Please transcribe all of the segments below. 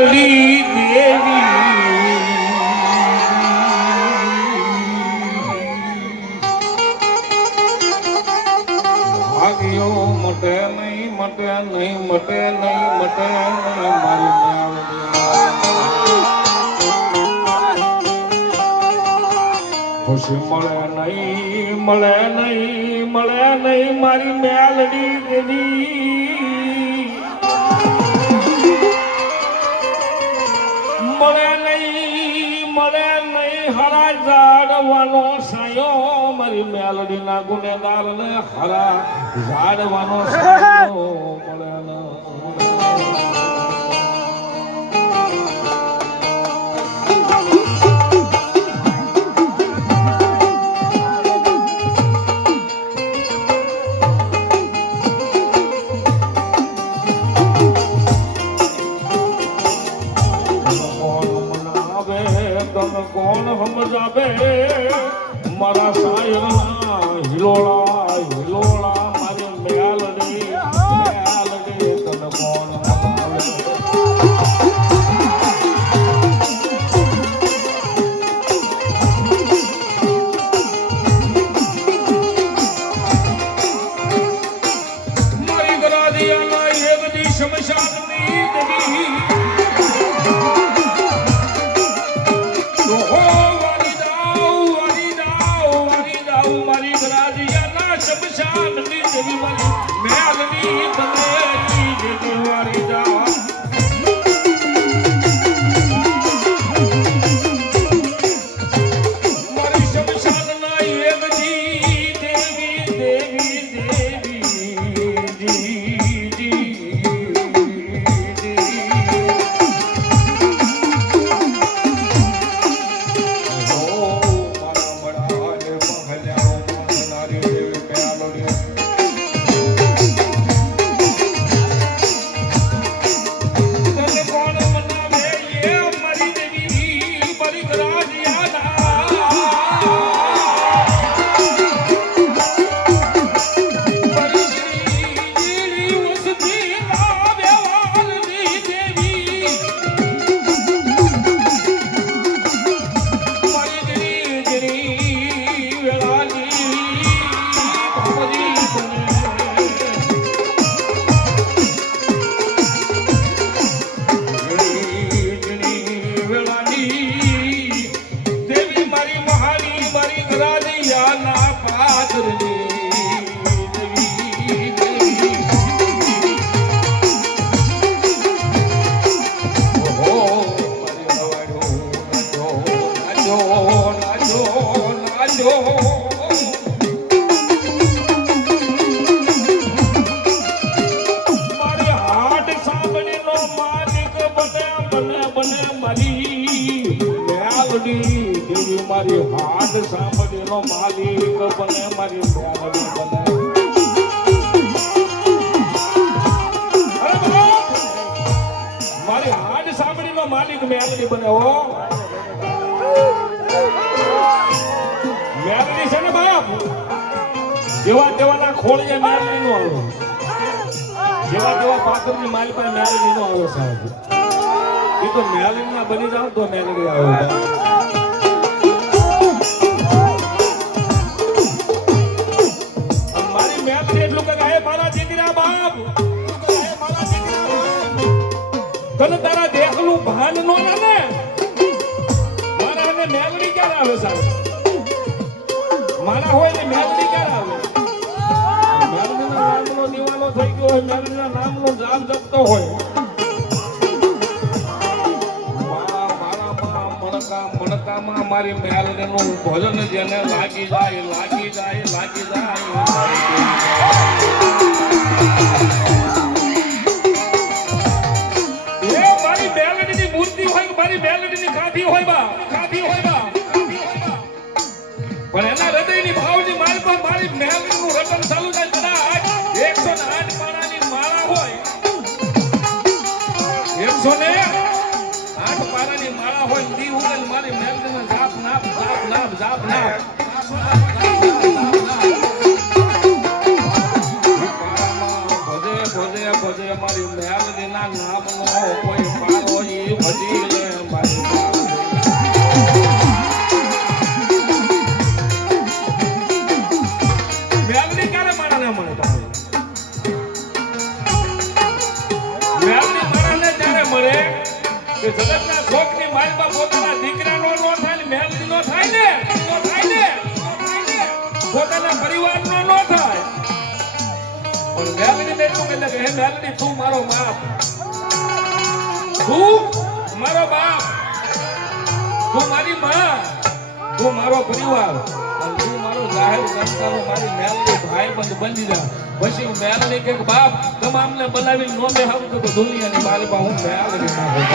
મેલડી દેવી ભાગ્યો મટે નહીં મટે નહીં મટે નહીં મટે નહીં મારી ખુશી મળે નહીં મળે નહીં મળે નહીં મારી મેલડી દેવી મળે નહીં હરા જાડવાનો સાયો મારી મેલડી ના ગુનેગાર ને હરા જાડવાનો સાયો મળે નહીં કોણ સમજાવે મારા સાયરના હિલોળા હિલોળા મારી મેલડી તને કોણ મારી ગરાદિયાના એક દી શમશાનની દેવી મારી હાથ સાંભળીનો માલિક બને મારી મેલડી બને મારી હાથ સાંભળીનો માલિક મેલડી બને હો મેલડી છે ને બાપ જેવા તેવાના ખોળિયા મેલડી નો આવે જેવા તેવા પાકરની માલ પર મેલડી નો આવે સાહેબ એ તો મેલડી ના બની જાવ તો મેલડી આવે તને તારા દેખલું ભાન નો ને મારા ને મેલડી ક્યારે આવે સાહેબ મારા હોય ને મેલડી ક્યારે આવે મેલડી ના નામનો દિવાલો થઈ ગયો હોય મેલડી ના નામનો જાપ જપતો હોય મારા મણકામાં મારી મેલડી નું ભજન જેને લાગી જાય લાગી જાય લાગી જાય પણ એના હૃદયની ભાવની માલ પર મારી મેલડીનું રટન ચાલુ થાય કદાચ 108 પાણાની માળા હોય 108 પાણાની માળા હોય દી ઉગલ મારી મેલડીને જાપ નાપ જાપ નાપ જાપ નાપ ભજે ભજે ભજે મારી મેલડીના નામનો કોઈ પાર હોય ભજી લે મારી મેલડી ક્યારે મારા ના મળે મેલડી મારાને ત્યારે મળે કે જગતના શોખની માલમાં પોતાના દીકરાનો નો થાય ને મેલડી નો થાય ને પોતાના પરિવારનો નો થાય પણ મેલડીને એટલું કહે કે હે મેલડી તું મારો બાપ તું મારી માં તું મારો પરિવાર અને તું મારો જાહેર જનતાનો મારી મેલડી ભાઈ બંધ બની જા પછી મેલડી કે બાપ તમામને બનાવી નો બેહાવું તો દુનિયાની માલમાં હું મેલડી નાખું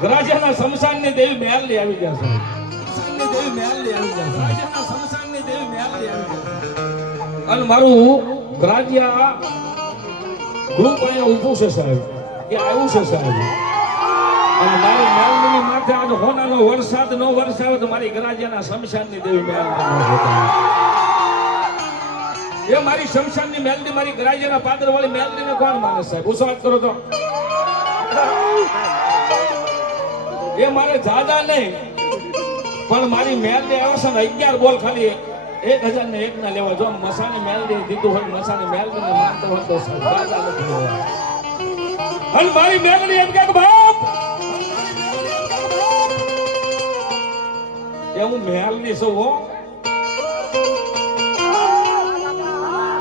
ગરાજાના શમશાનની દેવી મેલડી આવી ગયા છે. અને મારું ગરાજિયા ગ્રુપ અહીંયા ઊભું છે સાહેબ કે આવ્યું છે સાહેબ અને મારી મેલડીની માથે આજ હોનાનો વરસાદ નો વરસાવે તો મારી ગરાજિયાના શમશાનની દેવી મેલડી એ મારી શમશાનની મેલડી મારી ગરાજિયાના પાદર વાળી મેલડીને કોણ માને સાહેબ પૂછો વાત કરો તો એ મારે જાદા નહીં પણ મારી મેલડી આવશે ને 11 બોલ ખાલી 1001 ના લેવા જો મસાની મેલડી દીધું હોય મસાની મેલડીને માનતો હોય તો જાદા નથી લેવા અને મારી મેલડી એમ કે બાપ એ હું મેલડી છું હો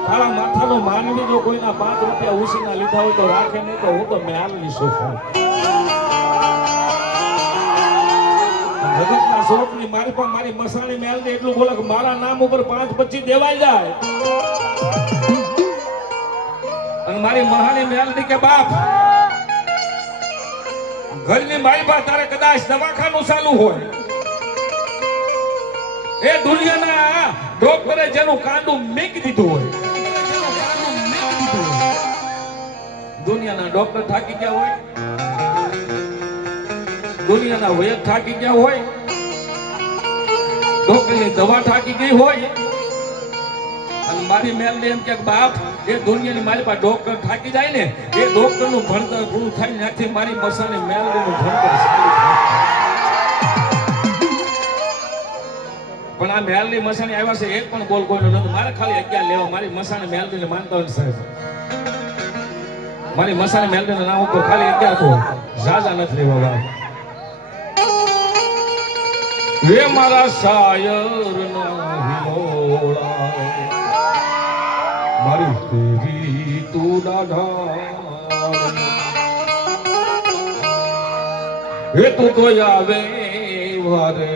તારા માથાનો માનવી જો કોઈના 5 રૂપિયા ઉછીના લીધા હોય તો રાખે નહીં તો હું તો મેલડી છું જગતના શોખની મારી પણ મારી મસાણી મેલડી એટલું બોલે કે મારા નામ ઉપર 5-25 દેવાઈ જાય અને મારી મહાની મેલડી કે બાપ ઘરની મારી પાસે તારે કદાચ દવાખાનું ચાલુ હોય એ દુનિયાના ડોક્ટરે જેનું કાંડું મેકી દીધું હોય દુનિયાના ડોક્ટર થાકી ગયા હોય દુનિયાના વૈદ થાકી ગયા હોય ડોક્ટરની દવા થાકી ગઈ હોય અને મારી મેલડી એમ કે બાપ એ દુનિયાની મારી પાસે ડોક્ટર થાકી જાય ને એ ડોક્ટરનું ભણતર પૂરું થાય ત્યાંથી મારી મસાની મેલડીનું ભણતર સારું પણ આ મેલડી મસાણી આવ્યા છે એક પણ બોલ કોઈનો નથી મારે ખાલી 11 લેવા મારી મસાણી મેલડીને માનતા હોય સાહેબ મારી મસાણી મેલડીના નામ ઉપર ખાલી 11 તો જાજા નથી લેવા બાપ વે મારા શાયરના હિલોળા મારી દેવી તું દાઢા હે તું તો આવે વારે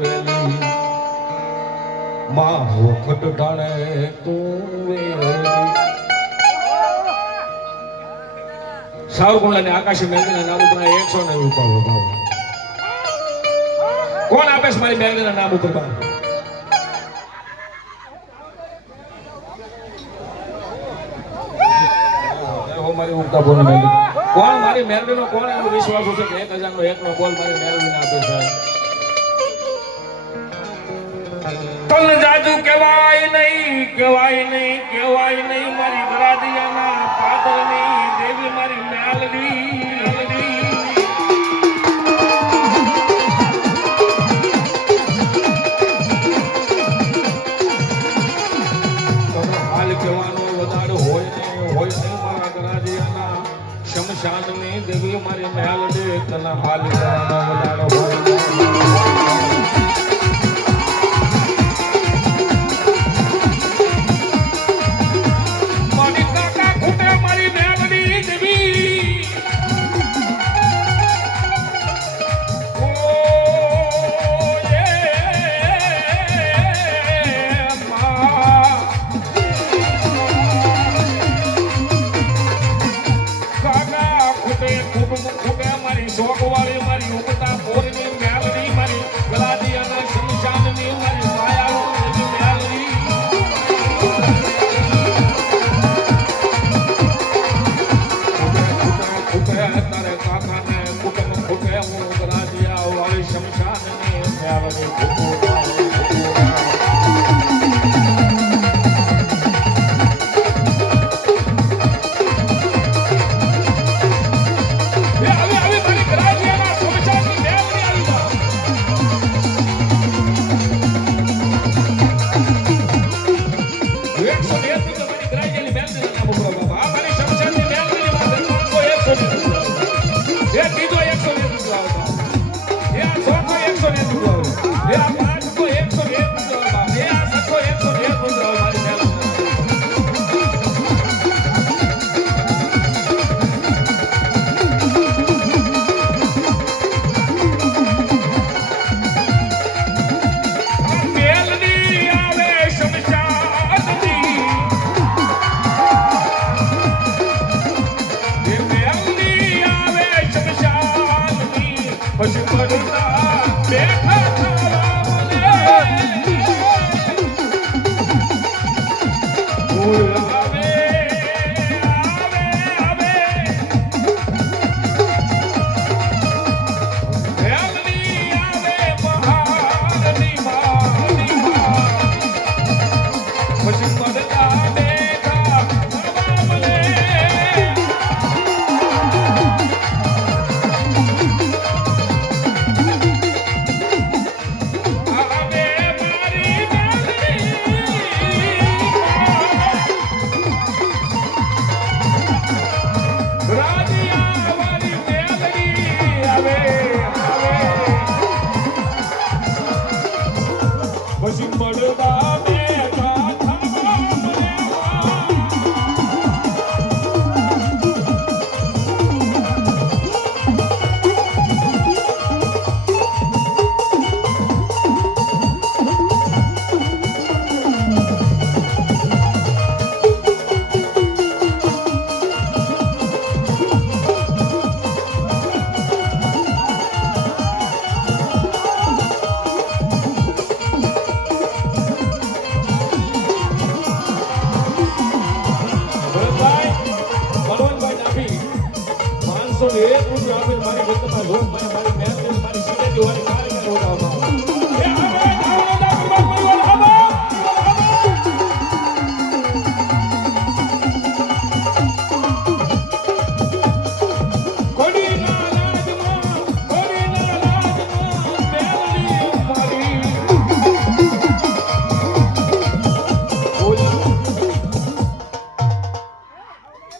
વેલી માં વખત ડાણે તું સાવરકુંડલાની આકાશી મેલડીના નામ ઉપર 109 રૂપિયા ભાવ કોણ આપે છે મારી મેલડીના નામ ઉપર ભાવ મારી ઉગતા બોલ મેલડી કોણ મારી મેલડીનો કોણ એનો વિશ્વાસ છે કે 1001 નો બોલ મારી મેલડીને આપે છે તન જાજુ કહેવાય નહીં મારી ગરાદિયાના પાદરની દેવી મારી મેલડી હાલ કહેવાનો વધારે હોય નહીં મારા ગરાદિયાના શમશાનની દેવી મારી મેલડી તને હાલ કહેવાનો વધારે હોય શોકવાળી મારી ઉગતા પોરની મેલડી મારી ગલાદી અને શમશાનની મારી માયાળુની મેલડી તારે કાકાને કુટુંબ ખૂટે હું ગલાદિયા વાળી શમશાનની મેલડી એક રૂપિયા આપીને મારી ભક્તમાં જોડ મારી મહેનત મારી સીધેથી વાળી